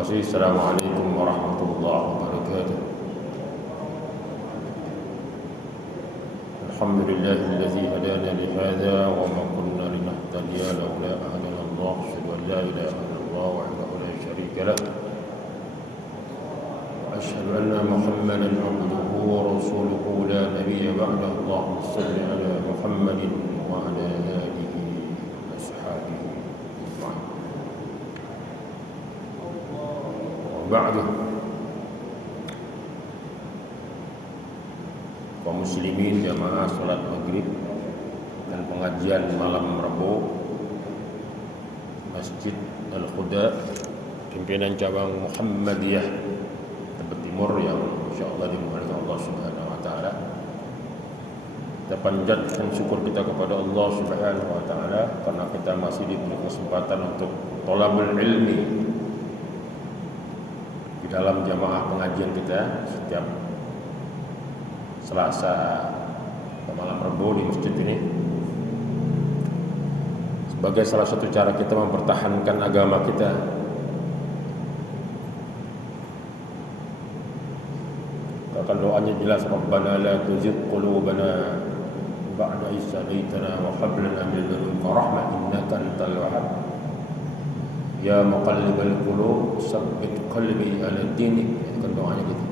kasih. Assalamualaikum warahmatullahi wabarakatuh. Alhamdulillahilladzi hadana li hadza wa ma kunna linahtadiya laula an hadana Allah. Asyhadu an la ilaha illallah wahdahu la syarika lah. Wa asyhadu anna Muhammadan abduhu wa rasuluhu la nabiyya ba'dahu. Allahumma shalli ala Muhammadin wa ala alihi wa ashabihi ajma'in. Ba'du. Kaum muslimin jamaah salat maghrib dan pengajian malam Rabu Masjid Al-Huda pimpinan cabang Muhammadiyah Tebet Timur yang insyaallah dimuliakan Allah Subhanahu wa taala. Kita panjatkan syukur kita kepada Allah Subhanahu wa taala karena kita masih diberi kesempatan untuk thalabul ilmi dalam jamaah pengajian kita setiap Selasa atau malam Rabu di masjid ini sebagai salah satu cara kita mempertahankan agama kita. Akan doanya jelas, Rabbana la tuzigh qulubana ba'da idh hadaytana wa hab lana min ladunka rahmah innaka antal wahhab. Ya muqallibal qulub tsabbit qalbi ala dinik. Itu kan doanya gitu.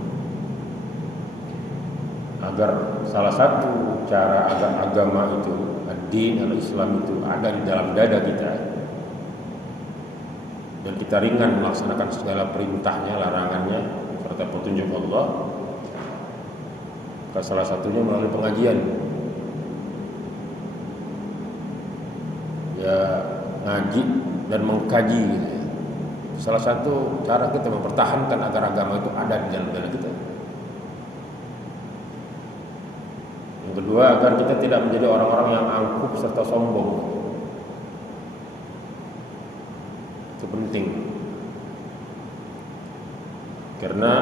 Agar salah satu cara agar agama itu, ad-din al-Islam itu ada di dalam dada kita dan kita ringan melaksanakan segala perintahnya, larangannya serta petunjuk Allah. Maka salah satunya melalui pengajian. Ya ngaji dan mengkaji gitu. Salah satu cara kita mempertahankan agar agama itu ada di dalam dada kita. Yang kedua, agar kita tidak menjadi orang-orang yang angkuh serta sombong. Itu penting. Karena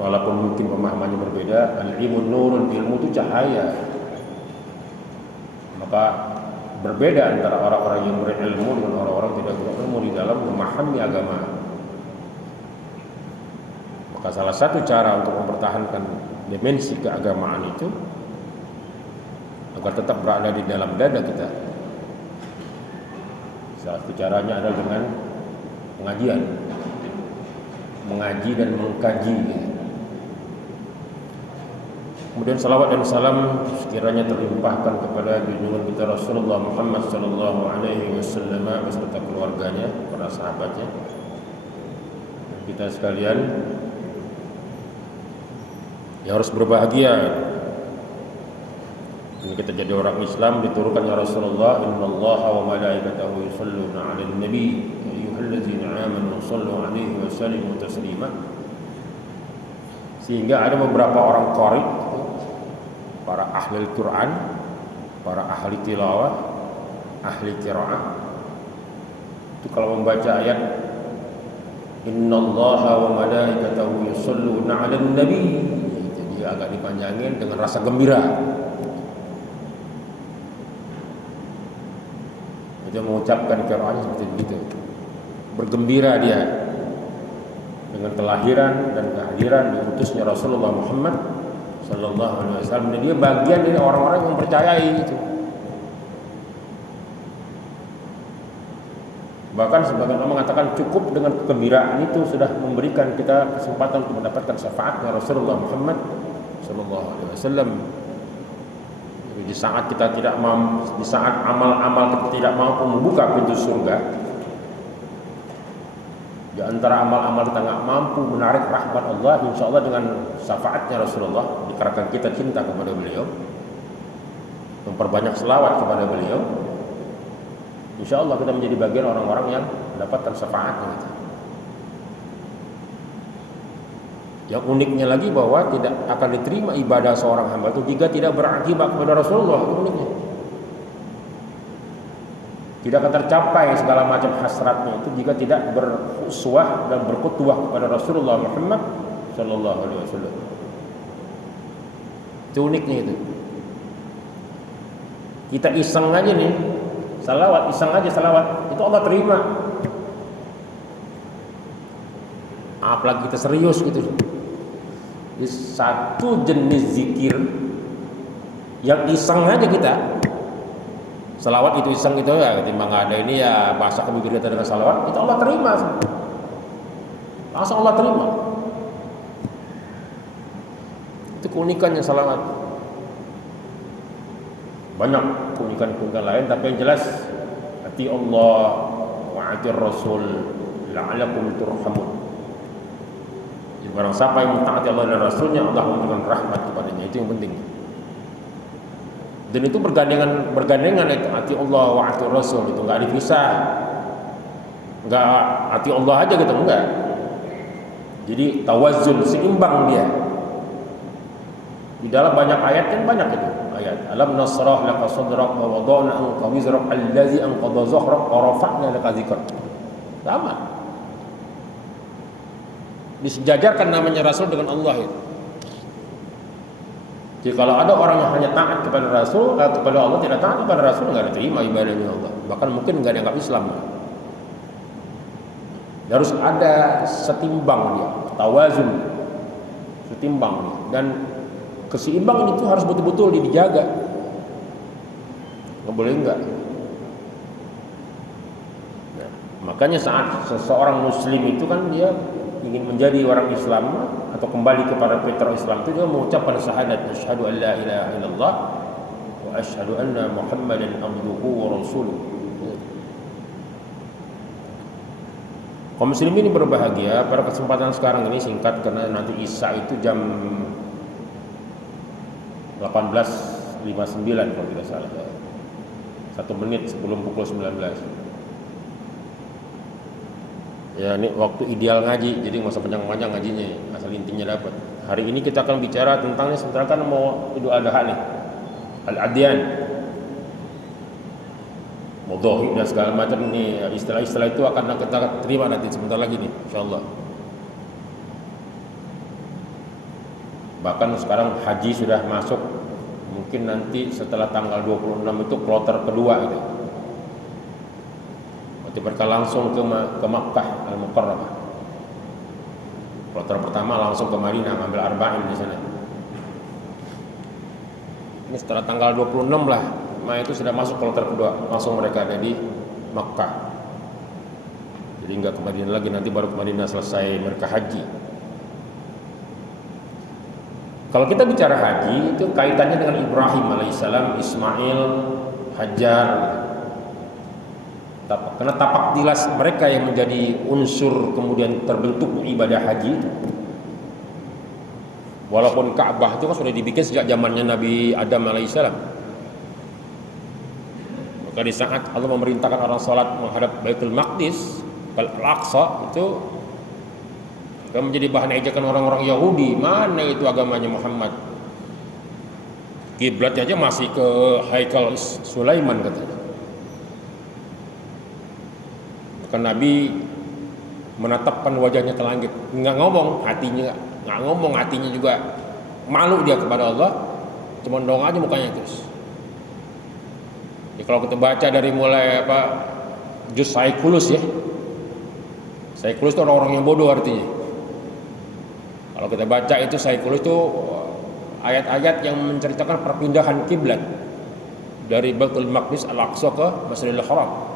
walaupun mungkin pemahamannya berbeda, al-ilmu nurun, ilmu itu cahaya. Maka berbeda antara orang-orang yang berilmu dengan orang-orang tidak berilmu di dalam memahami agama. Maka salah satu cara untuk mempertahankan dimensi keagamaan itu agar tetap berada di dalam dada kita, salah satu caranya adalah dengan pengajian, mengaji dan mengkaji. Kemudian salawat dan salam sekiranya terlimpahkan kepada junjungan kita Rasulullah Muhammad sallallahu alaihi wasallam beserta keluarganya, para sahabatnya. Dan kita sekalian yang harus berbahagia. Ini kita jadi orang Islam diturunkan ya Rasulullah, innallaha wa malaikatahu yusholluna 'alan nabi ya ayyuhallazina amanu shallu 'alaihi wa sallimu taslima. Sehingga ada beberapa orang qari, para ahli Al-Quran, para ahli tilawah, ahli qiraah, itu kalau membaca ayat innallaha wa malaikatahu yusholluna 'alan nabi, itu dia agak dipanjangin dengan rasa gembira. Dia mengucapkan qiraahnya seperti begitu, bergembira dia dengan kelahiran dan kehadiran diutusnya Rasulullah Muhammad sallallahu alaihi wasallam. Dia bagian dari orang-orang yang percayai itu. Bahkan sebagian orang mengatakan cukup dengan kegembiraan itu sudah memberikan kita kesempatan untuk mendapatkan syafaatnya Rasulullah Muhammad sallallahu alaihi wasallam. Di saat kita tidak mampu, di saat amal-amal kita tidak mampu membuka pintu surga, di antara amal-amal kita nggak mampu menarik rahmat Allah, insya Allah dengan syafaatnya Rasulullah, dikarenakan kita cinta kepada beliau, memperbanyak selawat kepada beliau, insya Allah kita menjadi bagian orang-orang yang mendapatkan syafaatnya. Yang uniknya lagi bahwa tidak akan diterima ibadah seorang hamba itu jika tidak berakibat kepada Rasulullah. Itu uniknya. Tidak akan tercapai segala macam hasratnya itu jika tidak beruswah dan berkutuah kepada Rasulullah Muhammad sallallahu alaihi wasallam. Itu uniknya itu. Kita iseng aja nih, salawat, iseng aja salawat, itu Allah terima. apalagi kita serius gitu. Jadi satu jenis zikir yang iseng aja kita, salawat itu iseng gitu ya, ketimbang ada ini ya bahasa ke bibir kita dengan salawat, itu Allah terima, langsung Allah terima. Itu keunikannya salawat. Banyak keunikan-keunikan lain, tapi yang jelas ati Allah wa ati Rasul la'alakum turhamun. Jadi barang siapa yang mentaati Allah dan Rasulnya, Allah memberikan rahmat kepadanya. Itu yang penting. Dan itu bergandengan itu ati Allah wa ati Rasul, itu enggak dipisah. Enggak ati Allah aja gitu, enggak. Jadi tawazun, seimbang dia. Di dalam banyak ayat kan banyak itu ayat. Alam nasrah laka sadrak wa wada'na anka wizrak allazi anqadha dhahrak wa rafa'na laka dzikrak. Sama. Disejajarkan namanya Rasul dengan Allah itu. Jadi kalau ada orang yang hanya taat kepada Rasul atau kepada Allah, tidak taat kepada Rasul, enggak diterima ibadahnya Allah. Bahkan mungkin enggak dianggap Islam. Harus ada setimbang dia, tawazun, setimbang dia. Dan keseimbangan itu harus betul-betul dijaga. Nggak boleh enggak. Nah, makanya saat seseorang Muslim itu kan dia ingin menjadi orang Islam atau kembali kepada fitrah Islam, itu dia mengucapkan syahadat asyhadu an la ilaha illallah wa asyhadu anna Muhammadan abduhu wa rasuluh. Kaum muslimin ini berbahagia pada kesempatan sekarang ini, singkat karena nanti Isya itu jam 18.59 kalau tidak salah, 1 menit sebelum pukul 19. Ya, ini waktu ideal ngaji, jadi nggak usah panjang-panjang ngajinya, asal intinya dapat. Hari ini kita akan bicara tentang ini, sebentar kan mau Idul Adha nih, Al-Adyan, Mudhahib dan segala macam ini, istilah-istilah itu akan kita terima nanti sebentar lagi nih, insyaallah. Bahkan sekarang haji sudah masuk, mungkin nanti setelah tanggal 26 itu kloter kedua gitu. Berarti mereka langsung ke Makkah Al-Mukarramah. Kloter pertama langsung ke Madinah, ngambil arba'in di sana. Ini setelah tanggal 26 lah, itu sudah masuk kloter kedua, langsung mereka ada di Makkah. Jadi enggak ke Madinah lagi, nanti baru ke Madinah selesai mereka haji. Kalau kita bicara haji, itu kaitannya dengan Ibrahim alaihissalam, Ismail, Hajar. Karena tapak tilas mereka yang menjadi unsur kemudian terbentuk ibadah haji. Walaupun Ka'bah itu kan sudah dibikin sejak zamannya Nabi Adam alaihissalam. Maka di saat Allah memerintahkan orang salat menghadap Baitul Maqdis, Al-Aqsa, itu akan menjadi bahan ejekan orang-orang Yahudi. Mana itu agamanya Muhammad? Kiblatnya aja masih ke Haikal Sulaiman katanya. Maka Nabi menatapkan wajahnya ke langit, nggak ngomong hatinya juga malu dia kepada Allah, cuma dong aja mukanya terus. Ya, kalau kita baca dari mulai juz Saikulus ya, Saikulus itu orang-orang yang bodoh artinya. Kalau kita baca itu Saikulus itu ayat-ayat yang menceritakan perpindahan kiblat dari Baitul Maqdis Al-Aqsa ke Masjidil Haram.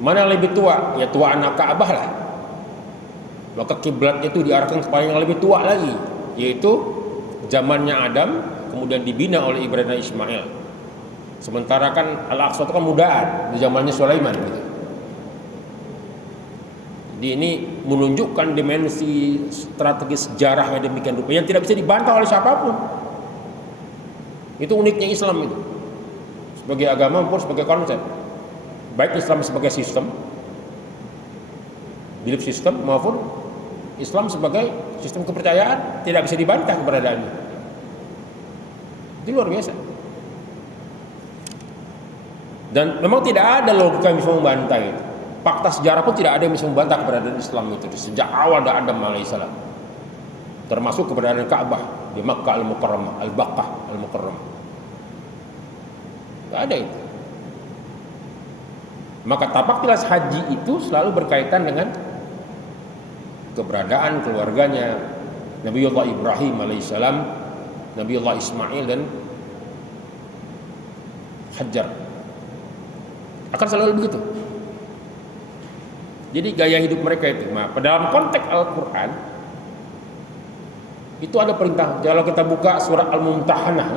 Mana yang lebih tua? Ya tua anak Ka'bah lah. Maka kiblatnya itu diarahkan kepada yang lebih tua lagi, yaitu zamannya Adam, kemudian dibina oleh Ibrahim dan Ismail. Sementara kan Al-Aqsa itu kan mudaan di zamannya Sulaiman gitu. Jadi ini menunjukkan dimensi strategis sejarah yang demikian rupa yang tidak bisa dibantah oleh siapapun. Itu uniknya Islam itu, sebagai agama maupun sebagai konsep. Baik Islam sebagai sistem, belief system, maupun Islam sebagai sistem kepercayaan, tidak bisa dibantah keberadaannya. Itu luar biasa. Dan memang tidak ada logika yang bisa membantah itu. Fakta sejarah pun tidak ada yang bisa membantah keberadaan Islam itu sejak awal dari Adam alaihissalam. Termasuk keberadaan Ka'bah di Makkah Al-Mukarramah, Al-Baqqah Al-Mukarramah. Tidak ada itu. Maka tapak tilas haji itu selalu berkaitan dengan keberadaan keluarganya Nabiullah Ibrahim alaihissalam, Nabiullah Ismail dan Hajar. Akan selalu begitu. Jadi gaya hidup mereka itu. Nah, dalam konteks Al-Quran itu ada perintah. Kalau kita buka surat Al-Mumtahanah,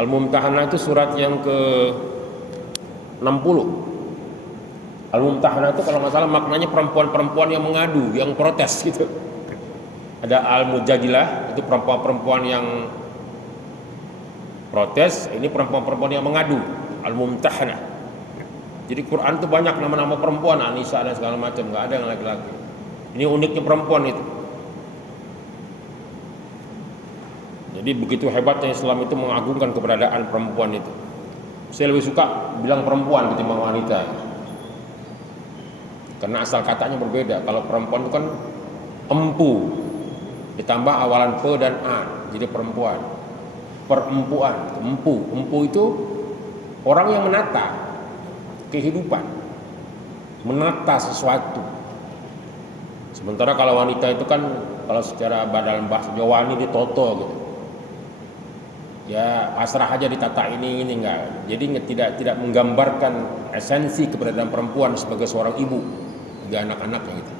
Al-Mumtahanah itu surat yang ke 60. Al-Mumtahanah itu kalau nggak salah maknanya perempuan-perempuan yang mengadu, yang protes gitu. Ada Al-Mujadilah, itu perempuan-perempuan yang protes, ini perempuan-perempuan yang mengadu. Al-Mumtahanah. Jadi Quran itu banyak nama-nama perempuan, Anisa dan segala macam, nggak ada yang laki-laki. Ini uniknya perempuan itu. Jadi begitu hebatnya Islam itu mengagungkan keberadaan perempuan itu. Saya lebih suka bilang perempuan ketimbang wanita, karena asal katanya berbeda. Kalau perempuan itu kan empu, ditambah awalan pe dan a, jadi perempuan. Perempuan, empu itu orang yang menata kehidupan, menata sesuatu. Sementara kalau wanita itu kan, kalau secara dalam bahasa Jawa ini ditoto gitu. Ya pasrah aja ditata ini enggak. Jadi tidak menggambarkan esensi keberadaan perempuan sebagai seorang ibu bagi anak-anaknya gitu.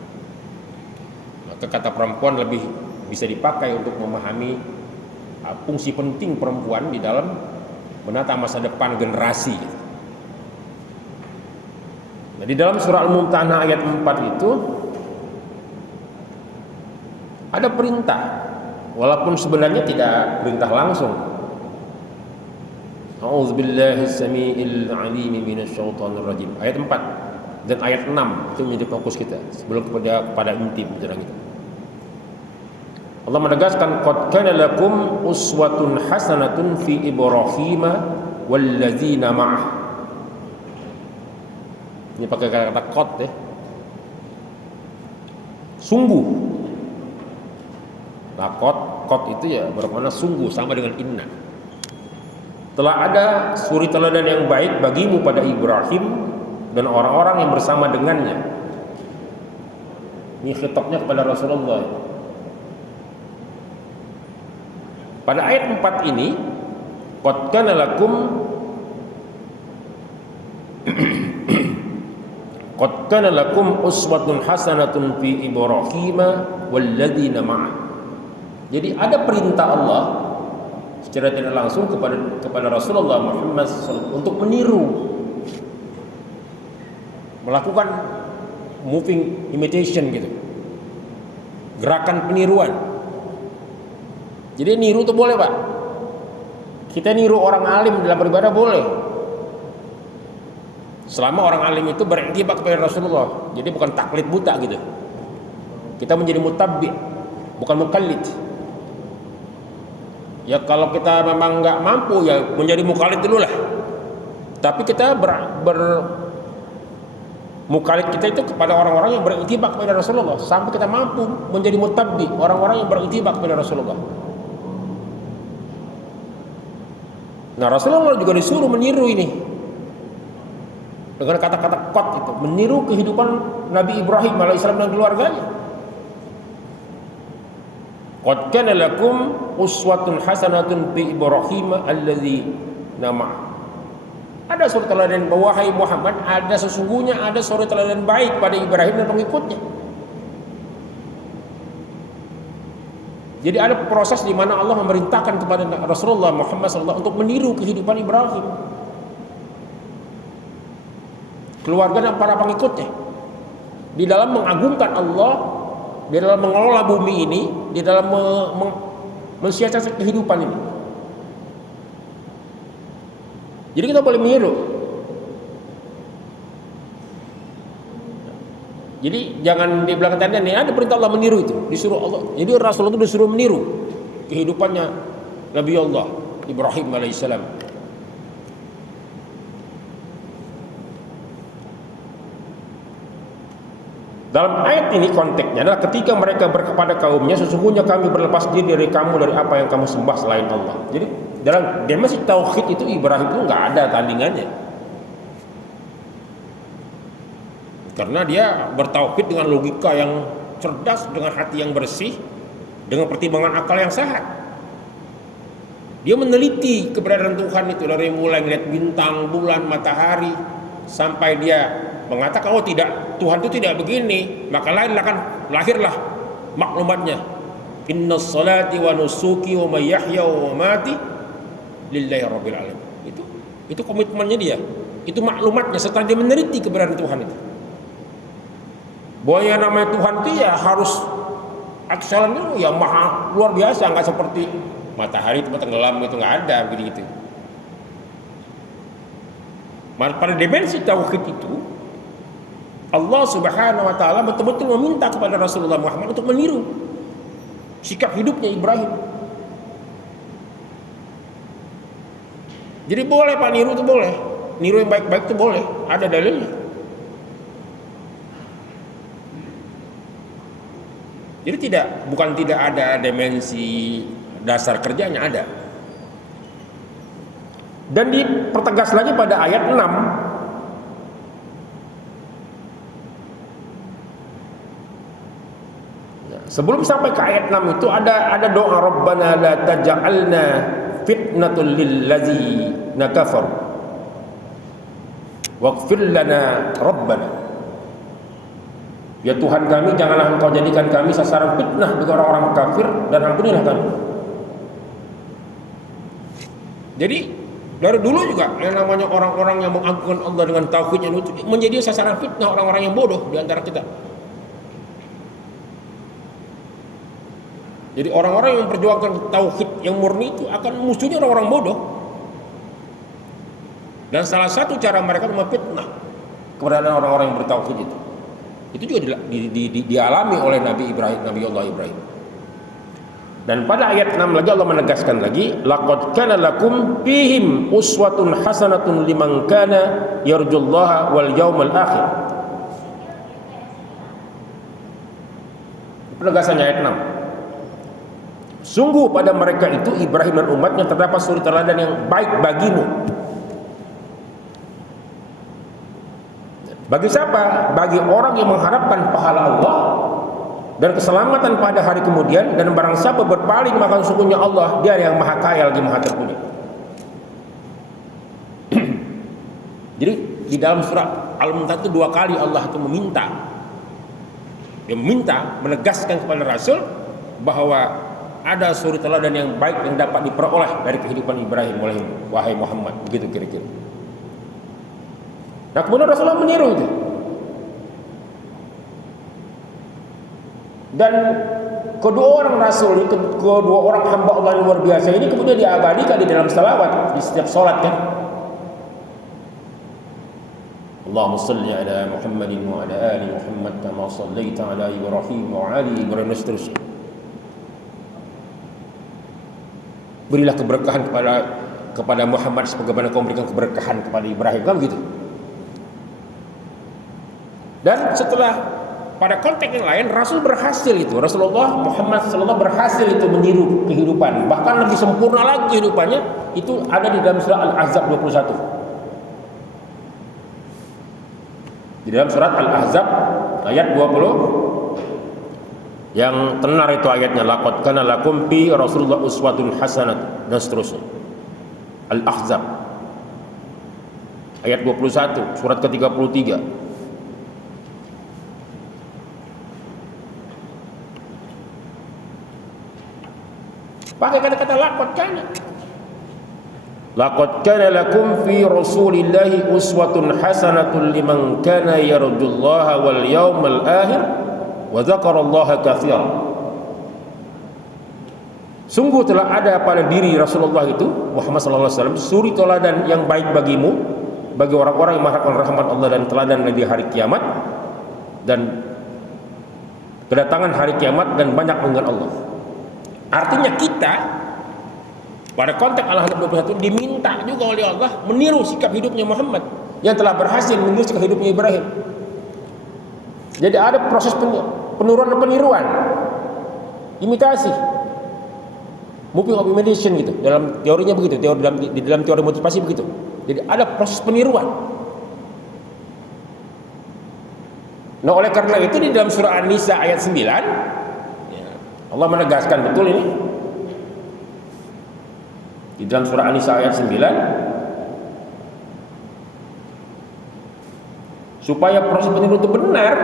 Maka kata perempuan lebih bisa dipakai untuk memahami fungsi penting perempuan di dalam menata masa depan generasi gitu. Nah, di dalam surah Al-Mumtahanah ayat 4 itu ada perintah, walaupun sebenarnya tidak perintah langsung. A'udzubillahi samiil 'alim minasyaitonir rajim. Ayat 4 dan ayat 6 itu menjadi fokus kita sebelum kepada inti pelajaran kita. Allah menegaskan qad kana lakum uswatun hasanatun fi Ibrahim walladzina ma'ah. Ini pakai kata qad ya. Sungguh. Nah, qad itu ya bermakna sungguh, sama dengan inna. Telah ada suri teladan yang baik bagimu pada Ibrahim dan orang-orang yang bersama dengannya. Ini khitabnya kepada Rasulullah. Pada ayat 4 ini, qad kana lakum qad kana lakum uswatun hasanatun fi Ibrahim walladzina ma'ah. Jadi ada perintah Allah secara tidak langsung kepada Rasulullah Muhammad SAW untuk meniru, melakukan moving imitation gitu, gerakan peniruan. Jadi niru itu boleh Pak. Kita niru orang alim dalam beribadah boleh, selama orang alim itu beriktibar kepada Rasulullah. Jadi bukan taklid buta gitu. Kita menjadi mutabbi, bukan mukallid. Ya kalau kita memang nggak mampu ya menjadi mukallid dulu lah. Tapi kita mukallid kita itu kepada orang-orang yang beriktibar kepada Rasulullah sampai kita mampu menjadi mutabbi, orang-orang yang beriktibar kepada Rasulullah. Nah, Rasulullah juga disuruh meniru ini dengan kata-kata qad itu, meniru kehidupan Nabi Ibrahim alaihissalam dan keluarganya. Qad kana lakum uswatun hasanatun fi Ibrahim alladzina ma'ah. Ada suri teladan wahai Muhammad, ada sesungguhnya ada suri teladan baik pada Ibrahim dan pengikutnya. Jadi ada proses di mana Allah memerintahkan kepada Rasulullah Muhammad SAW untuk meniru kehidupan Ibrahim, keluarga dan para pengikutnya, di dalam mengagungkan Allah, di dalam mengelola bumi ini, di dalam mensiasati kehidupan ini. Jadi kita boleh meniru. Jadi jangan di belakang tanda nih ada perintah Allah meniru itu, disuruh Allah. Jadi Rasulullah itu disuruh meniru kehidupannya Nabi Allah Ibrahim alaihissalam. Dalam ayat ini konteksnya adalah ketika mereka berkepada kaumnya, sesungguhnya kami berlepas diri dari kamu, dari apa yang kamu sembah selain Allah. Jadi dalam dimensi tauhid itu Ibrahim itu nggak ada tandingannya. Karena dia bertauhid dengan logika yang cerdas, dengan hati yang bersih, dengan pertimbangan akal yang sehat. Dia meneliti keberadaan Tuhan itu dari mulai melihat bintang, bulan, matahari, sampai dia mengatakan, oh tidak, Tuhan itu tidak begini. Maka lahirlah maklumatnya. Inna salati wa nusuki wa mayyahya wa mati lillahi rabbil alamin. Itu komitmennya dia. Itu maklumatnya setelah dia meneliti keberadaan Tuhan itu. Bahwa yang namanya Tuhan itu ya harus aksalan dulu ya maha luar biasa, nggak seperti matahari itu tenggelam gitu, nggak ada begitu. Pada dimensi tauhid itu Allah Subhanahu wa taala betul-betul meminta kepada Rasulullah Muhammad untuk meniru sikap hidupnya Ibrahim. Jadi boleh Pak niru itu boleh. Niru yang baik-baik itu boleh, ada dalilnya. Jadi bukan tidak ada dimensi dasar kerjanya, ada. Dan dipertegas lagi pada ayat 6. Sebelum sampai ke ayat 6 itu ada doa Rabbana la taj'alna fitnatul lil ladzina kafaru waghfir lana Rabbana. Ya Tuhan kami, janganlah Engkau jadikan kami sasaran fitnah bagi orang-orang kafir, dan ampunilah kami. Jadi dari dulu juga yang namanya orang-orang yang mengagungkan Allah dengan tauhidnya itu menjadi sasaran fitnah orang-orang yang bodoh di antara kita. Jadi orang-orang yang memperjuangkan tauhid yang murni itu akan musuhnya orang-orang bodoh. Dan salah satu cara mereka memfitnah keberadaan orang-orang yang bertauhid itu. Itu juga dialami oleh Nabi Allah Ibrahim. Dan pada ayat 6 lagi Allah menegaskan lagi, laqad kana lakum fihim uswatun hasanatun liman kana yarjullaha wal yaumal akhir. Penegasannya ayat 6. Sungguh pada mereka itu Ibrahim dan umatnya terdapat suri teladan yang baik bagimu. Bagi siapa? Bagi orang yang mengharapkan pahala Allah dan keselamatan pada hari kemudian, dan barang siapa berpaling maka sesungguhnya Allah dia yang maha kaya lagi maha terpuji. Jadi di dalam surat Al-Mumtahan itu 2 kali Allah itu meminta. Dia meminta, menegaskan kepada Rasul bahwa ada suri teladan yang baik yang dapat diperoleh dari kehidupan Ibrahim, wahai Muhammad, begitu kira-kira. Nah kemudian Rasulullah meniru itu. Dan kedua orang Rasul itu, kedua orang hamba Allah yang luar biasa ini kemudian diabadikan di dalam salawat di setiap sholat kan. Allahumma salli ala Muhammadin wa ala ali Muhammad kama sallaita ala Ibrahim wa ali Ibrahim, seterusnya. Berilah keberkahan kepada Muhammad sebagaimana kau memberikan keberkahan kepada Ibrahim, kan begitu. Dan setelah pada konteks yang lain Rasulullah Muhammad SAW berhasil itu meniru kehidupan, bahkan lebih sempurna lagi kehidupannya. Itu ada di dalam surah Al-Ahzab 21. Di dalam surat Al-Ahzab ayat 20 yang tenar itu ayatnya, laqad kana lakum fi Rasulullah uswatun hasanah, dan seterusnya. Al-Ahzab ayat 21 surat ke-33. Pakai kata-kata laqad kana lakum fi Rasulillahi uswatun hasanatun liman kana yarjullaha wal yawmal akhir wa dzakarallaha katsiran. Sungguh telah ada pada diri Rasulullah itu Muhammad sallallahu alaihi wasallam suri teladan yang baik bagimu, bagi orang-orang yang mengharapkan rahmat Allah dan teladan di hari kiamat dan kedatangan hari kiamat dan banyak mengingat Allah. Artinya kita pada konteks Al-Ahzab 21 diminta juga oleh Allah meniru sikap hidupnya Muhammad yang telah berhasil meniru sikap hidupnya Ibrahim. Jadi ada proses penurunan dan peniruan, imitasi, moving of imitation gitu. Dalam teorinya begitu, di dalam teori motivasi begitu. Jadi ada proses peniruan. Nah, oleh karena itu di dalam surah An-Nisa ayat 9 ya, Allah menegaskan betul ini. Di dalam surah An-Nisa ayat 9 supaya proses peniruan itu benar.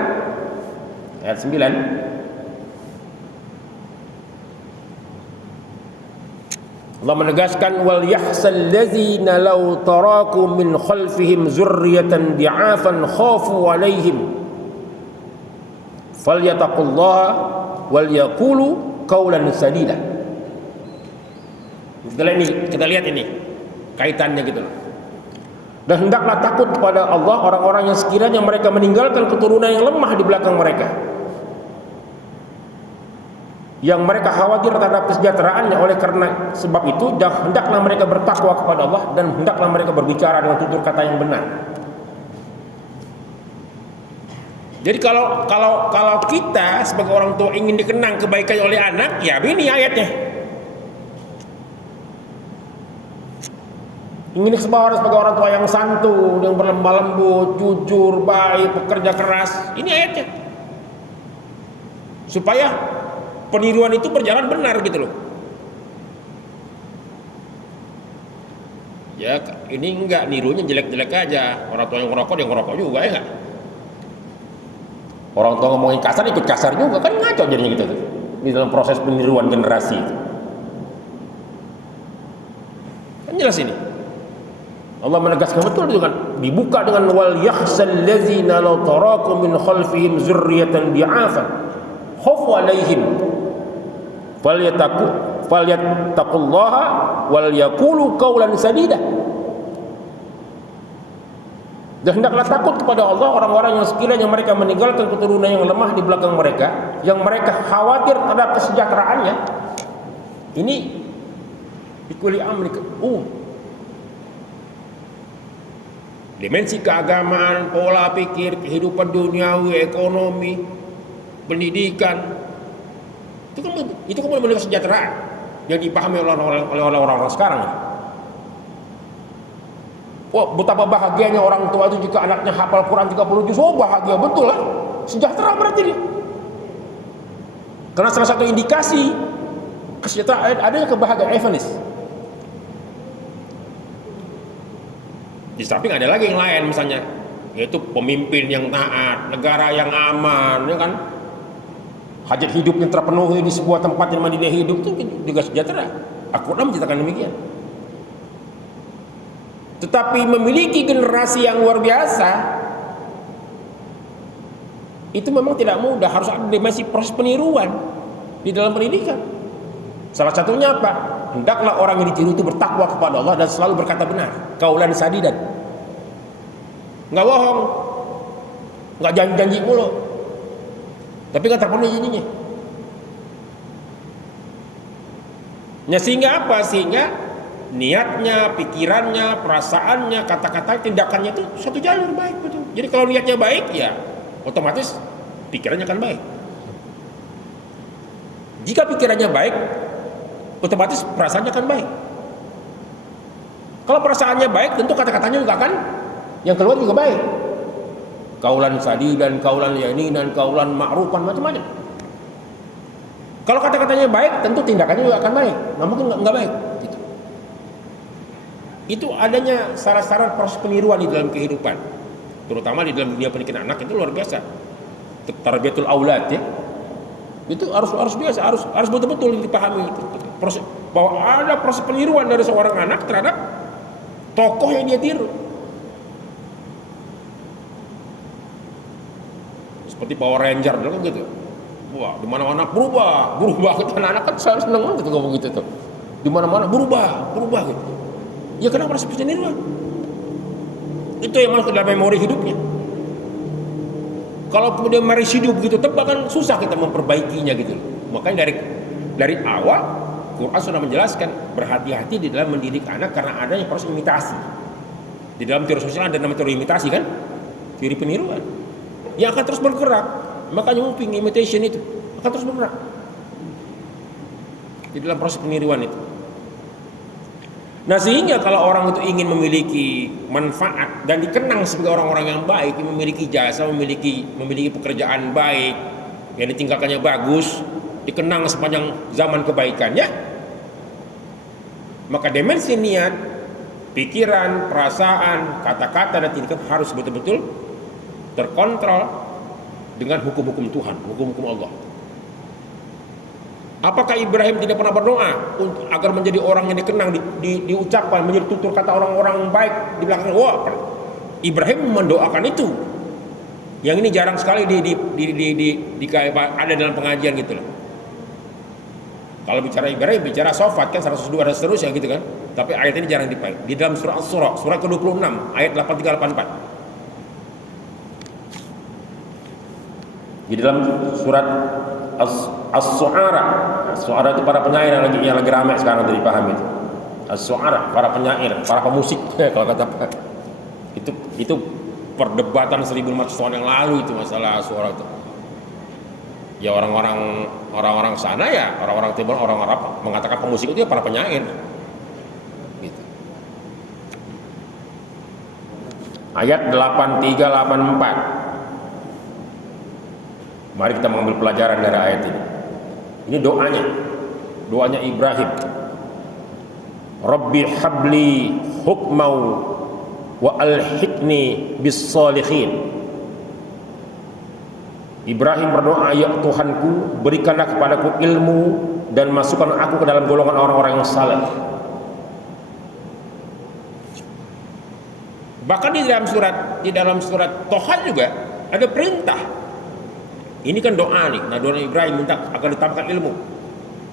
Ayat 9 Allah menegaskan wal yahsal ladzina law taraku min khalfihim zurriyatan di'afan khafu 'alaihim falyattaqullaha wal yaqulu qaulan sadida. Kita lihat ini kaitannya gitu loh. Dan hendaklah takut kepada Allah orang-orang yang sekiranya mereka meninggalkan keturunan yang lemah di belakang mereka, yang mereka khawatir terhadap kesejahteraannya. Oleh karena sebab itu hendaklah mereka bertakwa kepada Allah dan hendaklah mereka berbicara dengan tutur kata yang benar. Jadi kalau kita sebagai orang tua ingin dikenang kebaikan oleh anak, ya ini ayatnya. Ingin sebagai orang tua yang santun, yang berlemah lembut, jujur, baik, pekerja keras, ini ayatnya. Supaya peniruan itu berjalan benar gitu loh. Ya ini enggak nirunya jelek-jelek aja. Orang tua yang ngerokok dia ngerokok juga ya enggak? Orang tua ngomongin kasar ikut kasar juga kan, ngaco jadinya gitu tuh di dalam proses peniruan generasi itu. Kan jelas ini. Allah menegaskan betul itu kan, dibuka dengan wal yakhsal ladzina law taraku min khalfihim zurriyatan di'afan khafu 'alaihim falyattaqullaha wal yaqulu qaulan sadida. Dan hendaklah takut kepada Allah orang-orang yang sekiranya mereka meninggalkan keturunan yang lemah di belakang mereka, yang mereka khawatir terhadap kesejahteraannya. Ini dikuli amri dimensi keagamaan, pola pikir, kehidupan duniawi, ekonomi, pendidikan. Itu kan benar-benar kesejahteraan yang dipahami oleh orang-orang sekarang. Wah, betapa bahagianya orang tua itu jika anaknya hafal Quran 30 juz. Oh, bahagia betul lah. Sejahtera berarti dia. Karena salah satu indikasi kesejahteraan adanya kebahagiaan Evanis. Di samping ada lagi yang lain misalnya, yaitu pemimpin yang taat, negara yang aman, ya kan? Hajat hidup yang terpenuhi di sebuah tempat yang dia hidup itu juga sejahtera. Al-Quran menceritakan demikian. Tetapi memiliki generasi yang luar biasa itu memang tidak mudah. Harus ada masih proses peniruan di dalam pendidikan. Salah satunya apa? Hendaklah orang yang ditiru itu bertakwa kepada Allah dan selalu berkata benar, qaulan sadidan. Nggak bohong, nggak janji mulu, tapi kan terpenuhi janjinya. Ya, sehingga apa? Sehingga niatnya, pikirannya, perasaannya, kata-kata, tindakannya itu satu jalur baik betul. Jadi kalau niatnya baik, ya otomatis pikirannya akan baik. Jika pikirannya baik, otomatis perasaannya akan baik. Kalau perasaannya baik, tentu kata-katanya juga akan yang keluar juga baik. Kaulan sadidan, kaulan yaninan, kaulan ma'rufan, macam-macam. Kalau kata-katanya baik, tentu tindakannya juga akan baik. Nggak mungkin nggak baik. Gitu. Itu adanya syarat-syarat proses peniruan di dalam kehidupan, terutama di dalam dunia pendidikan anak itu luar biasa. Tarbiyatul aulad ya, itu harus biasa, harus betul-betul dipahami proses, bahwa ada proses peniruan dari seorang anak terhadap tokoh yang dia tiru. Seperti Power Ranger dulu kan gitu. Wah, di mana-mana berubah gitu. Anak-anak kan selalu senang banget ngomong gitu tuh. Di mana-mana berubah gitu. Ya karena proses peniruan. Itu yang masuk ke dalam memori hidupnya. Kalau kemudian memori hidup gitu tebak kan susah kita memperbaikinya gitu. Makanya dari awal Quran sudah menjelaskan berhati-hati di dalam mendidik anak karena adanya proses imitasi. Di dalam teori sosial ada namanya teori imitasi kan? Teori peniruan. Yang akan terus bergerak. Makanya moving imitation itu akan terus bergerak di dalam proses peniruan itu. Nah sehingga kalau orang itu ingin memiliki manfaat dan dikenang sebagai orang-orang yang baik, yang memiliki jasa, memiliki pekerjaan baik, yang ditinggalkannya bagus, dikenang sepanjang zaman kebaikannya, maka dimensi niat, pikiran, perasaan, kata-kata dan tindakan harus betul-betul terkontrol dengan hukum-hukum Tuhan, hukum-hukum Allah. Apakah Ibrahim tidak pernah berdoa agar menjadi orang yang dikenang, diucapkan, menjadi tutur kata orang-orang baik di belakang? Wah, Ibrahim mendoakan itu. Yang ini jarang sekali ada dalam pengajian gitu loh. Kalau bicara Ibrahim, bicara sofat kan 102 dan seterusnya gitu kan. Tapi ayat ini jarang dipakai. Di dalam surah As-Surah, surah ke-26, ayat 83-84. Di dalam surat As-Su'ara. As-Su'ara itu para penyair yang lagi ramai sekarang dari paham itu. As-Su'ara, para penyair, para pemusik kalau kata itu perdebatan 1500 tahun yang lalu itu masalah As-Su'ara itu. Ya orang-orang sana ya, orang-orang timur, orang Arab mengatakan pemusik itu ya para penyair. Gitu. Ayat 83-84. Mari kita mengambil pelajaran dari ayat ini. Ini doanya Ibrahim. Rabbi habli hukmau wa alhiqni bis salihin. Ibrahim berdoa, ya Tuhanku, berikanlah kepadaku ilmu dan masukkan aku ke dalam golongan orang-orang yang saleh. Bahkan di dalam surat Toha juga ada perintah. Ini kan doa nih. Nah, doa Ibrahim minta agar ditambahkan ilmu.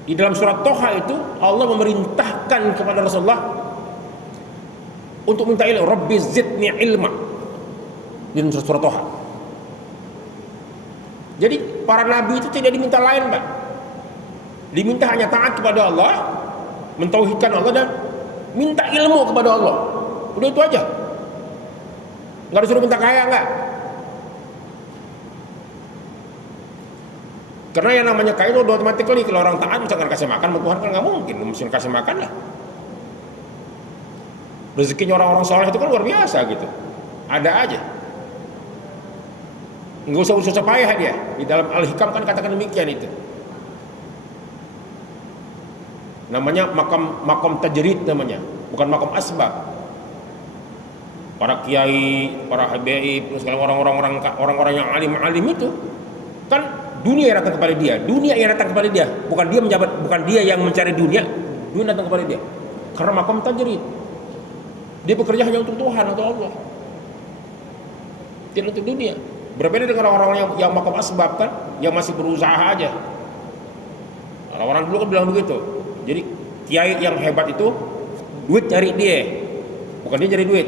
Di dalam surat Toha itu Allah memerintahkan kepada Rasulullah untuk minta ilmu. Rabbi zidni ilma. Di dalam surat Toha. Jadi para nabi itu tidak diminta lain, Pak. Diminta hanya taat kepada Allah, mentauhidkan Allah dan minta ilmu kepada Allah. Udah itu aja. Enggak disuruh minta kaya enggak. Karena yang namanya kaya itu automatically kalau orang taat misalkan kasih makan, Tuhan kan nggak mungkin mesti kasih makan lah. Rezekinya orang-orang soleh itu kan luar biasa gitu. Ada aja. Nggak usah susah payah dia. Di dalam Al-Hikam kan katakan demikian itu. Namanya makom tajrid namanya, bukan makom asbab. Para kiai, para habaib, segala orang-orang yang alim-alim itu kan dunia yang datang kepada dia, dunia yang datang kepada dia, bukan dia yang mencari dunia datang kepada dia. Karena makom tajrid. Dia bekerja hanya untuk Tuhan atau Allah. Tidak untuk dunia. Berbeda dengan orang-orang yang makom asbab kan, yang masih berusaha aja. Orang-orang dulu kan bilang begitu. Jadi kiai yang hebat itu duit cari dia, bukan dia cari duit.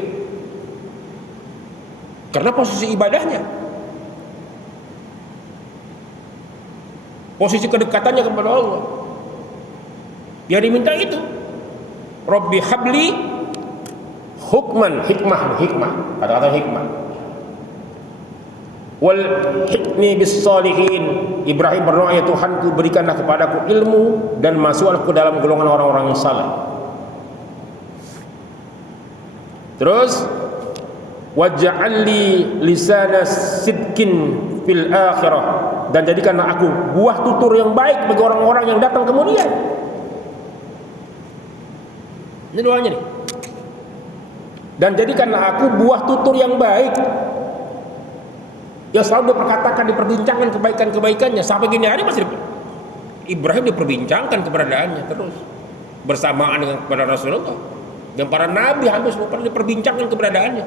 Karena posisi ibadahnya, posisi kedekatannya kepada Allah, yang diminta itu Rabbi habli hukman, hikmah, kata-kata hikmah. Wal hikni bis salihin. Ibrahim berdoa, ya Tuhanku, berikanlah kepadaku ilmu dan masuklah ke dalam golongan orang-orang yang saleh. Terus waj'alli lisana sidqin fil akhirah, dan jadikanlah aku buah tutur yang baik bagi orang-orang yang datang kemudian. Ini doanya nih. Dan jadikanlah aku buah tutur yang baik, yang selalu diperkatakan, diperbincangkan kebaikan-kebaikannya. Sampai gini hari masih Ibrahim diperbincangkan keberadaannya terus bersamaan dengan kepada Rasulullah dan para nabi, hampir semua pernah diperbincangkan keberadaannya,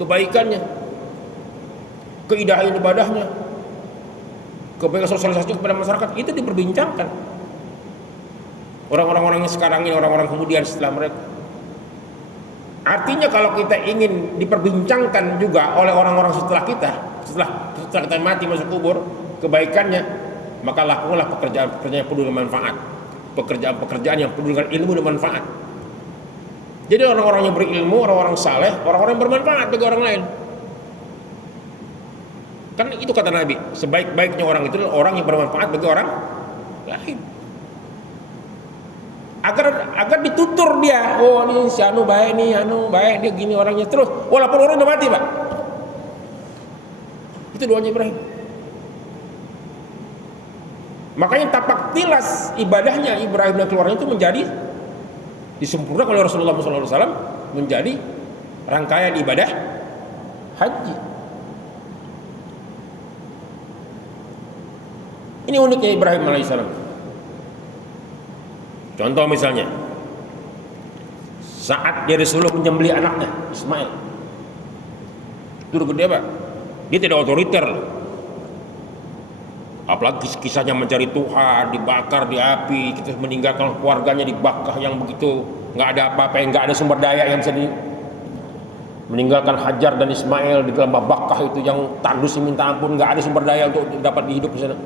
kebaikannya, keindahan ibadahnya, kebaikan sosialisasinya kepada masyarakat, itu diperbincangkan. Orang-orang yang sekarang ini, orang-orang kemudian setelah mereka. Artinya kalau kita ingin diperbincangkan juga oleh orang-orang setelah kita, setelah kita mati masuk kubur, kebaikannya, maka lakukanlah pekerjaan-pekerjaan yang penuh dengan manfaat, pekerjaan-pekerjaan yang penuh dengan ilmu dan manfaat. Jadi orang-orang yang berilmu, orang-orang saleh, orang-orang yang bermanfaat bagi orang lain. Kan itu kata Nabi, sebaik-baiknya orang itu adalah orang yang bermanfaat bagi orang lain. agar ditutur dia. Oh, ini si anu baik nih, anu baik, dia gini orangnya, terus walaupun orang udah mati, Pak. Itu doanya Ibrahim. Makanya tapak tilas ibadahnya Ibrahim dan keluarganya itu menjadi disempurnakan oleh Rasulullah SAW menjadi rangkaian ibadah haji. Ini uniknya Ibrahim alaihissalam. Contoh misalnya, saat dia disuruh menyembelih anaknya Ismail, itu udah gede, Pak. Dia tidak otoriter, apalagi kisahnya mencari Tuhan, dibakar di api, kita meninggalkan keluarganya di Bakkah yang begitu nggak ada apa-apa, yang nggak ada sumber daya yang bisa meninggalkan Hajar dan Ismail di lembah Bakkah itu yang tandus minta ampun, nggak ada sumber daya untuk dapat hidup di sana.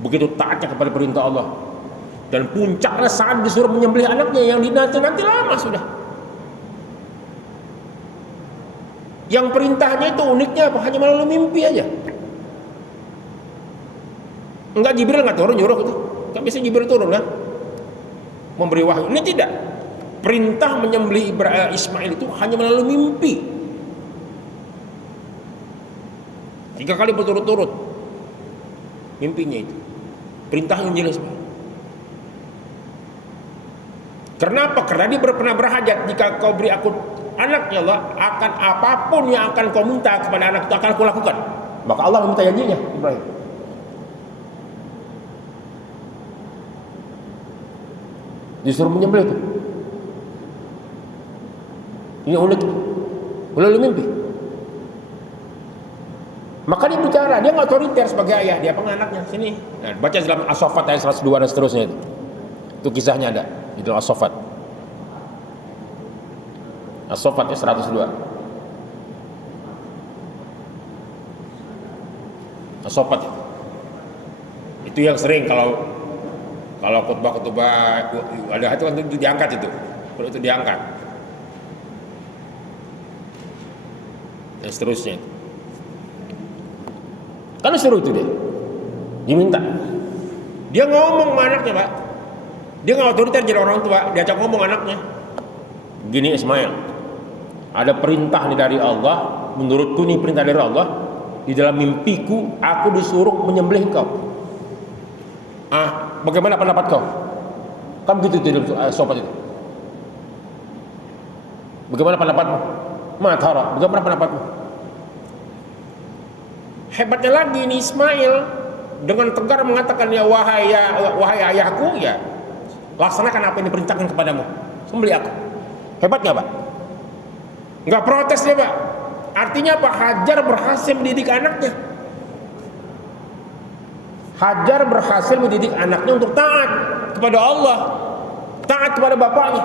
Begitu taatnya kepada perintah Allah, dan puncaknya saat disuruh menyembelih anaknya yang dinanti lama sudah. Yang perintahnya itu uniknya apa? Hanya melalui mimpi aja. Enggak, Jibril nggak turun nyuruh itu. Kan biasanya Jibril turun kan, memberi wahyu. Ini tidak. Perintah menyembelih Ismail itu hanya melalui mimpi. 3 kali berturut-turut mimpinya itu. Perintahnya jelas. Kenapa? Karena dia pernah berhajat, jika kau beri aku anak ya Allah, akan apapun yang akan kau minta kepada anak itu akan aku lakukan. Maka Allah meminta janjinya Ibrahim. Disuruh menyembelih itu. Ini unik, melalui mimpi. Maka dia bicara, dia nggak otoriter sebagai ayah, dia penganaknya. Sini, nah, baca dalam As-Saffat ayat 102 dan seterusnya itu. Itu kisahnya ada di dalam As-Saffat. As-Saffat ya 102. As-Saffat ya. Itu yang sering kalau khutbah ada itu kan itu diangkat itu. Kalau itu diangkat. Dan seterusnya. Kan seru itu dia. Diminta. Dia ngomong sama anaknya, Pak. Dia nggak otoriter jadi orang tua, diajak ngomong anaknya. Gini Ismail, ada perintah nih dari Allah, menurutku ini perintah dari Allah. Di dalam mimpiku aku disuruh menyembelih kau. Bagaimana pendapat kau? Kan begitu di dalam sobat itu. Bagaimana pendapatmu? Matara, bagaimana pendapatmu? Hebatnya lagi ini Ismail dengan tegar mengatakan, ya wahai ayahku, ya laksanakan apa yang diperintahkan kepadamu, sembelih aku. Hebatnya Pak, nggak protes dia Pak. Artinya apa? Hajar berhasil mendidik anaknya. Hajar berhasil mendidik anaknya untuk taat kepada Allah, taat kepada bapaknya.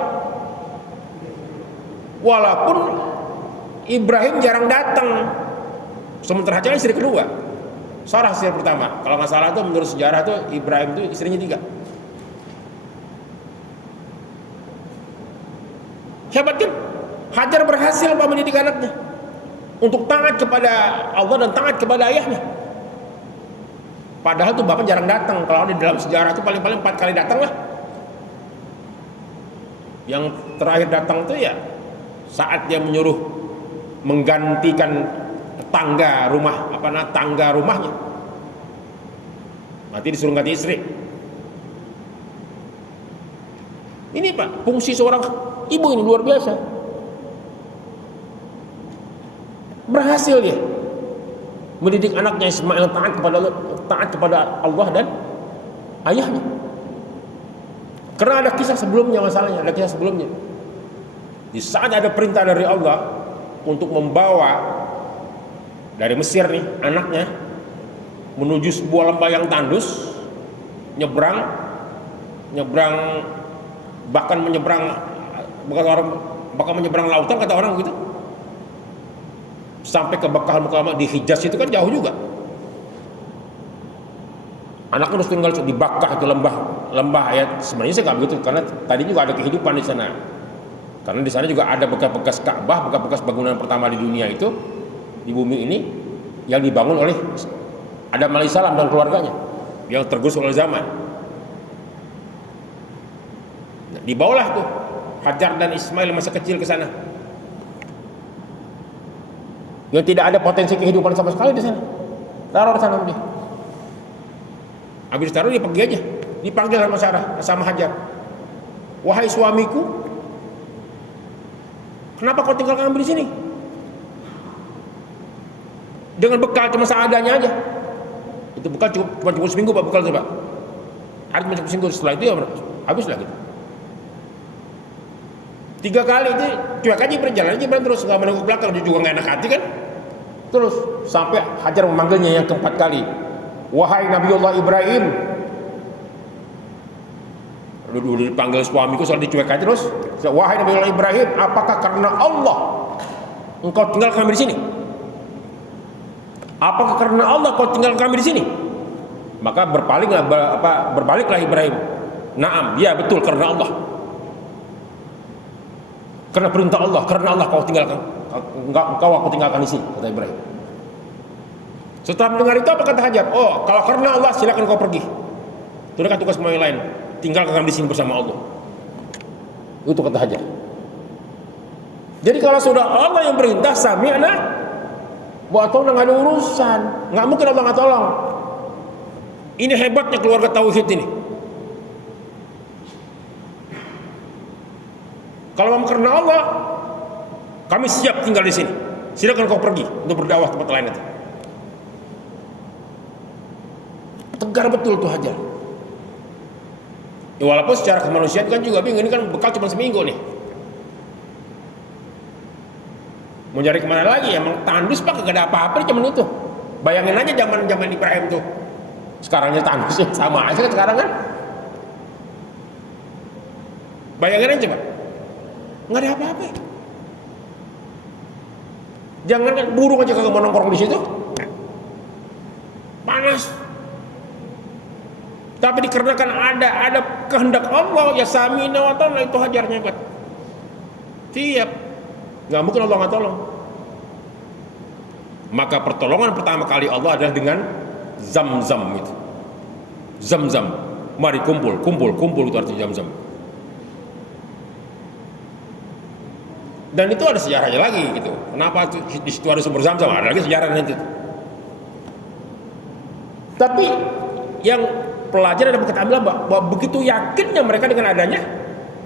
Walaupun Ibrahim jarang datang, sementara Hajar istri kedua, Sarah istri pertama. Kalau nggak salah tuh menurut sejarah tuh Ibrahim tuh istrinya 3. Hebat kan? Hajar berhasil mendidik anaknya untuk taat kepada Allah dan taat kepada ayahnya. Padahal tuh bapak jarang datang. Kalau di dalam sejarah tuh paling-paling 4 kali datang lah. Yang terakhir datang tuh ya saat dia menyuruh menggantikan tangga rumahnya. Nanti disuruh ganti istri. Ini Pak, fungsi seorang ibu ini luar biasa. Berhasil dia mendidik anaknya Ismail taat kepada Allah dan ayahnya. Karena ada kisah sebelumnya masalahnya, ada kisah sebelumnya. Di saat ada perintah dari Allah untuk membawa dari Mesir nih anaknya menuju sebuah lembah yang tandus, bahkan menyeberang lautan kata orang gitu, sampai ke Bakkah di Hijaz itu kan jauh juga. Anaknya harus tinggal di Bakkah itu lembah ya. Sebenarnya saya nggak begitu, karena tadi juga ada kehidupan di sana. Karena di sana juga ada bekas-bekas Ka'bah, bekas-bekas bangunan pertama di dunia itu di bumi ini yang dibangun oleh Adam alaihissalam dan keluarganya yang tergerus oleh zaman. Dibawalah tuh Hajar dan Ismail masa kecil ke sana. Yang tidak ada potensi kehidupan sama sekali di sana. Taruh di sana dia. Habis taruh dia pergi aja. Dipanggil sama Sarah, sama Hajar. Wahai suamiku, kenapa kau tinggalkan kami di sini? Dengan bekal cuma seadanya aja. Itu bekal cuma seminggu Pak, bekal itu Pak. Hari cuma seminggu, setelah itu ya habislah gitu. 3 kali itu cuek aja berjalan terus, nggak menengok belakang, dia juga nggak enak hati kan. Terus sampai Hajar memanggilnya yang keempat kali, wahai Nabiullah Ibrahim. Udah dipanggil suamiku soal dicuek aja terus, wahai Nabiullah Ibrahim, apakah karena Allah engkau tinggal kami di sini? Apakah karena Allah kau tinggal kami di sini? Maka berbaliklah Ibrahim. Naam, ya betul, karena Allah. Karena perintah Allah, karena Allah kau tinggalkan, engkau aku tinggalkan di sini, kata Ibrahim. Setelah mendengar itu apa kata Hajar? Oh, kalau karena Allah silakan kau pergi. Tunaikan tugas yang lain, tinggalkan kami di sini bersama Allah. Itu kata Hajar. Jadi kalau sudah Allah yang perintah, sami'na wa ata'na, nggak ada urusan, nggak mungkin Allah nggak tolong. Ini hebatnya keluarga tauhid ini. Kalau memang karena Allah, kami siap tinggal di sini. Silakan kau pergi untuk berdakwah tempat lain itu. Tegar betul tuh Hajar. Ya, walaupun secara kemanusiaan kan juga bingung, ini kan bekal cuma seminggu nih. Mau cari kemana lagi? Emang tandus Pak, gak ada apa-apa cuman itu. Bayangin aja zaman Ibrahim tuh. Sekarangnya tandus ya sama aja kan sekarang kan. Bayangin aja Pak. Nggak ada apa-apa. Jangan kan burung aja kagak mau nongkrong di situ. Panas. Tapi dikarenakan ada kehendak Allah, ya samina wa ta'ala, itu Hajarnya Pak. Siap. Nggak mungkin Allah nggak tolong. Maka pertolongan pertama kali Allah adalah dengan Zam-Zam itu. Zam-Zam. Mari kumpul itu artinya Zam-Zam. Dan itu ada sejarahnya lagi gitu. Kenapa di situ ada sumber Zam-Zam? Ada lagi sejarah nanti. Tapi yang pelajaran dapat kita ambil bahwa begitu yakinnya mereka dengan adanya,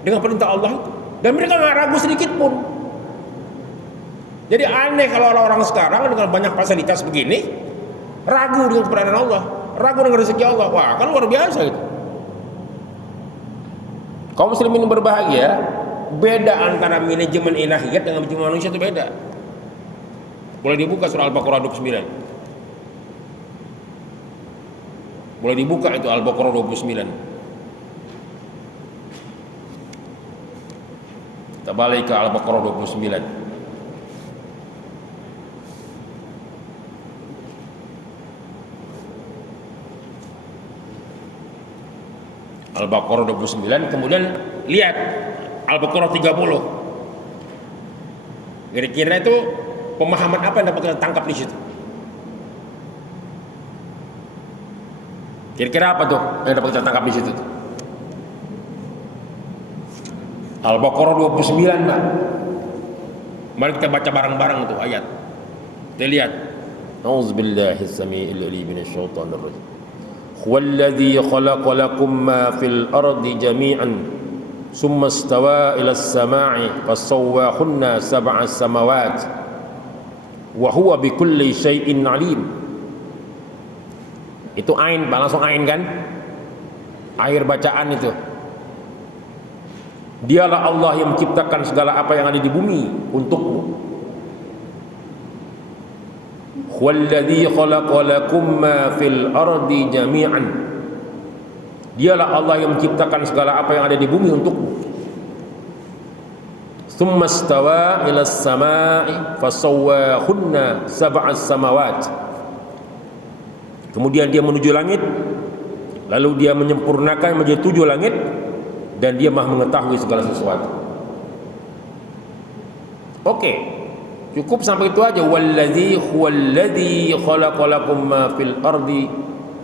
dengan perintah Allah itu, dan mereka nggak ragu sedikit pun. Jadi aneh kalau orang-orang sekarang dengan banyak fasilitas begini ragu dengan keberadaan Allah, ragu dengan rezeki Allah. Wah, kan luar biasa gitu. Kaum muslimin yang berbahagia, beda antara manajemen ilahiyat dengan manajemen manusia itu beda. Boleh dibuka surah Al-Baqarah 29. Boleh dibuka itu Al-Baqarah 29. Kita balik ke Al-Baqarah 29. Al-Baqarah 29, kemudian lihat Al-Baqarah 30. Kira-kira itu pemahaman apa yang dapat kita tangkap di situ? Kira-kira apa tuh yang dapat kita tangkap di situ? Al-Baqarah 29, Pak. Mari kita baca bareng-bareng tuh ayat. Kita lihat. A'udzubillahi as-sami'il 'alim minasyaitonir rajim. Huwallazi khalaqa lakum ma fil ardi jami'an summa istawa ila as-sama'i fasawwahunna sab'a samawat wa huwa bikulli syai'in 'alim. Itu ain, Pak, langsung ain kan? Air bacaan itu. Dialah Allah yang menciptakan segala apa yang ada di bumi untukmu. Huwallazi khalaqa lakum ma fil ardi jami'an. Dialah Allah yang menciptakan segala apa yang ada di bumi untukmu. Tsumma istawa ila as-sama'i fasawwahunna sab'as samawat. Kemudian dia menuju langit, lalu dia menyempurnakan menjadi 7 langit, dan dia Maha mengetahui segala sesuatu. Oke, cukup sampai itu aja. Wallazi huwallazi khalaqa lakum ma fil ardi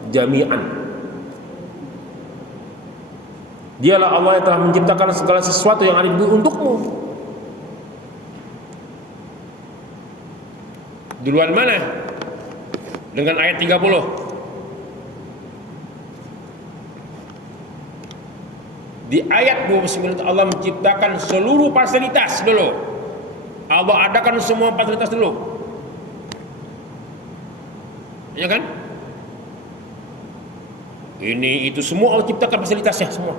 jami'an. Dialah Allah yang telah menciptakan segala sesuatu yang ada di bumi untukmu. Duluan mana? Dengan ayat 30. Di ayat 29 Allah menciptakan seluruh fasilitas dulu. Allah adakan semua fasilitas dulu. Ya kan? Ini itu semua Allah ciptakan fasilitasnya semua.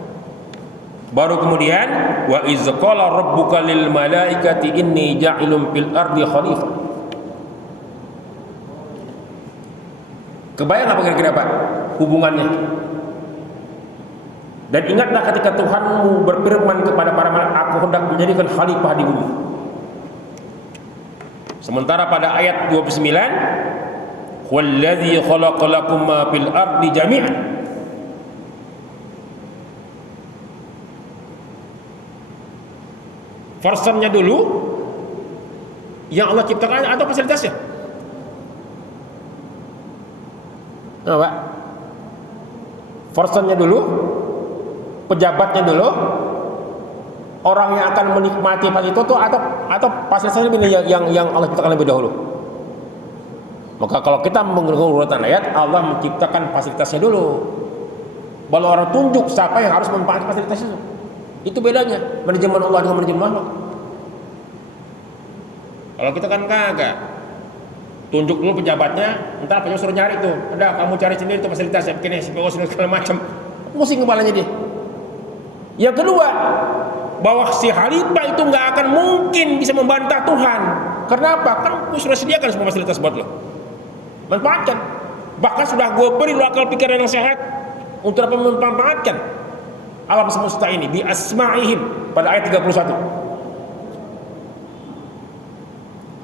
Baru kemudian wa iz qala rabbuka lil malaikati inni ja'ilun fil ardi khalifah. Kebayang apa kira-kira Pak hubungannya? Dan ingatlah ketika Tuhanmu berfirman kepada para malaikat, aku hendak menjadikan khalifah di bumi. Sementara pada ayat 29, wallazi khalaqalakum ma fil ardi jami'an. Versennya dulu yang Allah ciptakan atau fasilitasnya? Apa? Versennya dulu, pejabatnya dulu, orang yang akan menikmati fasilitas itu atau fasilitasnya yang Allah ciptakan lebih dahulu. Maka kalau kita menggunakan urutan ayat, Allah menciptakan fasilitasnya dulu. Baru orang tunjuk siapa yang harus memanfaatkan fasilitas itu. Itu bedanya manajemen Allah dengan manajemen makhluk. Kalau kita kan kagak. Tunjuk dulu pejabatnya, entar pejabat suruh nyari tuh. Udah kamu cari sendiri tuh fasilitasnya, begini, segala macam. Pusing kepalanya dia. Yang kedua, bahwa si khalifah itu nggak akan mungkin bisa membantah Tuhan. Kenapa? Kan gue sudah sediakan semua fasilitas buat lo. Manfaatkan. Bahkan sudah gue beri lo akal pikiran yang sehat untuk apa memanfaatkan alam semesta ini bi asma'ihim pada ayat 31.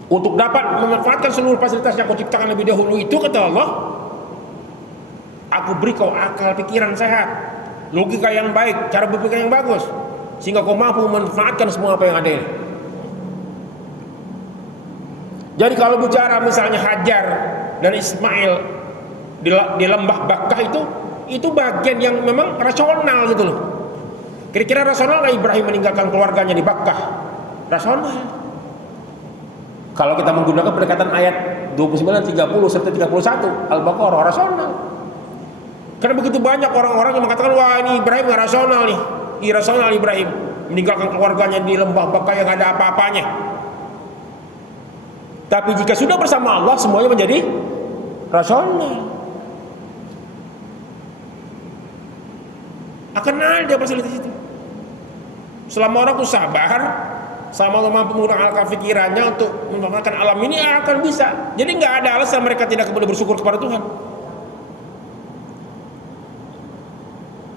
Untuk dapat memanfaatkan seluruh fasilitas yang kau ciptakan lebih dahulu itu, kata Allah, aku beri kau akal pikiran sehat, logika yang baik, cara berpikir yang bagus, sehingga kau mampu memanfaatkan semua apa yang ada ini. Jadi kalau bicara misalnya Hajar dan Ismail di lembah Bakkah itu bagian yang memang rasional gitu loh. Kira-kira rasional nggak Ibrahim meninggalkan keluarganya di Bakkah? Rasional. Kalau kita menggunakan pendekatan ayat 29, 30 serta 31 Al-Baqarah, rasional. Karena begitu banyak orang-orang yang mengatakan, wah ini Ibrahim nggak rasional nih, irasional Ibrahim meninggalkan keluarganya di lembah Bakkah yang ada apa-apanya. Tapi jika sudah bersama Allah, semuanya menjadi rasional. Akan ada fasilitas itu. Selama orang itu sabar, sama Allah mampu menggunakan akal pikirannya untuk memanfaatkan alam ini, akan bisa. Jadi nggak ada alasan mereka tidak boleh bersyukur kepada Tuhan.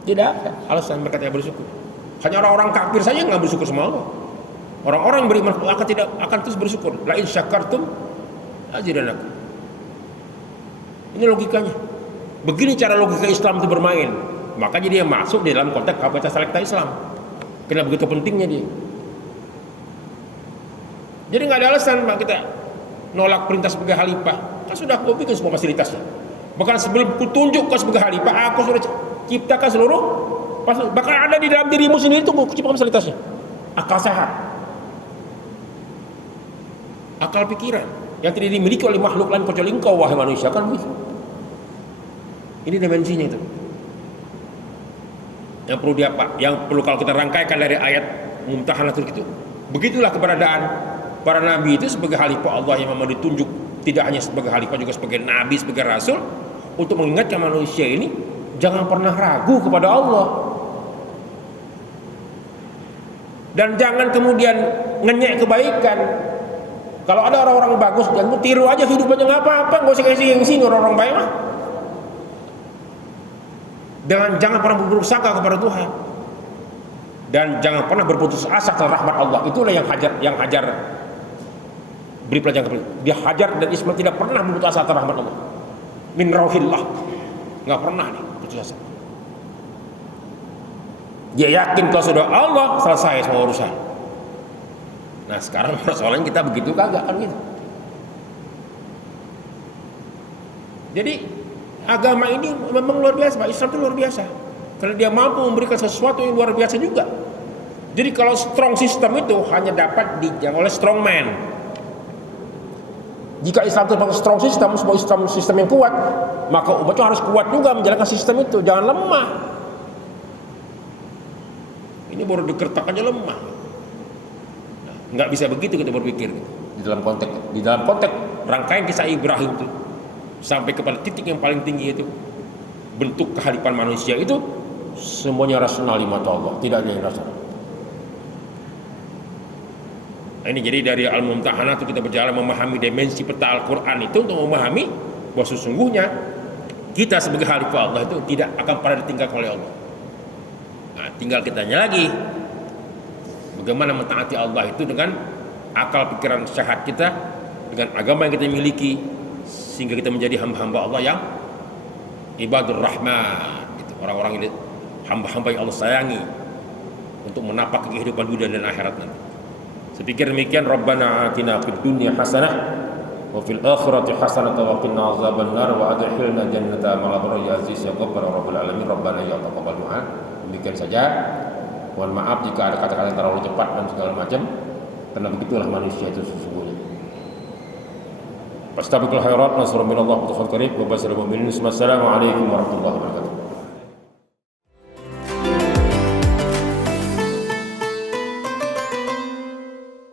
Tidak ada alasan mereka tidak bersyukur. Hanya orang-orang kafir saja nggak bersyukur sama Allah. Orang-orang yang beriman akan terus bersyukur. La in syakartum azidannakum. Ini logikanya. Begini cara logika Islam itu bermain. Makanya dia masuk di dalam konteks kapasitas selekta Islam. Karena begitu pentingnya dia. Jadi nggak ada alasan Pak kita nolak perintah sebagai khalifah. Kan sudah aku bikin semua fasilitasnya. Bahkan sebelum ku tunjuk kau sebagai khalifah, aku sudah ciptakan seluruh fasilitas. Bahkan ada di dalam dirimu sendiri itu ku ciptakan fasilitasnya. Akal sehat, akal pikiran yang tidak dimiliki oleh makhluk lain kecuali engkau wahai manusia, kan begitu. Ini dimensinya itu. Yang perlu yang perlu kalau kita rangkaikan dari ayat Mumtahanatul itu. Begitulah keberadaan para nabi itu sebagai khalifah Allah yang memang ditunjuk tidak hanya sebagai khalifah, juga sebagai nabi, sebagai rasul, untuk mengingatkan manusia ini jangan pernah ragu kepada Allah. Dan jangan kemudian ngenyek kebaikan. Kalau ada orang-orang bagus, jangan tiru aja hidupnya, nggak apa-apa, nggak usah kasih yang sini orang-orang baik mah. Dan jangan pernah berburuk sangka kepada Tuhan. Dan jangan pernah berputus asa terhadap rahmat Allah. Itulah yang Hajar beri pelajaran kepada dia. Hajar dan Ismail tidak pernah berputus asa terhadap rahmat Allah. Min rauhillah, nggak pernah nih putus asa. Dia yakin kalau sudah Allah selesai semua urusan. Nah sekarang persoalan kita begitu kagak kan gitu. Jadi agama ini memang luar biasa, Islam itu luar biasa. Karena dia mampu memberikan sesuatu yang luar biasa juga. Jadi kalau strong system itu hanya dapat dijaga oleh strong man. Jika Islam itu pakai strong system, sebuah sistem yang kuat, maka umat itu harus kuat juga menjalankan sistem itu, jangan lemah. Ini baru dikertak aja lemah. Nah, nggak bisa begitu kita berpikir di dalam konteks rangkaian kisah Ibrahim itu sampai kepada titik yang paling tinggi itu bentuk kehalipan manusia itu semuanya rasional di mata Allah, tidak ada yang rasional. Nah, ini jadi dari Al-Mumtahanah itu kita berjalan memahami dimensi peta Al-Quran itu untuk memahami bahwa sesungguhnya kita sebagai khalifah Allah itu tidak akan pernah ditinggalkan oleh Allah. Nah, tinggal kita tanya lagi bagaimana mentaati Allah itu dengan akal pikiran sehat kita, dengan agama yang kita miliki, sehingga kita menjadi hamba-hamba Allah yang ibadur rahman, gitu. Orang-orang ini hamba-hamba yang Allah sayangi untuk menapak kehidupan dunia dan akhirat nanti. Saya pikir demikian. Rabbana atina fid dunya hasanah wa fil akhirati hasanah wa qina azabannar wa adkhilna jannata ma'al abrar ya aziz ya ghaffar rabbul alamin. Rabbana ya taqabbal du'a. Demikian saja. Mohon maaf jika ada kata-kata yang terlalu cepat dan segala macam, karena begitulah manusia itu sesungguhnya. Fastabiqul khairat, nasrun minallah wa tawfiq qarib wa basyiril mu'minin. Wassalamu alaikum warahmatullahi wabarakatuh.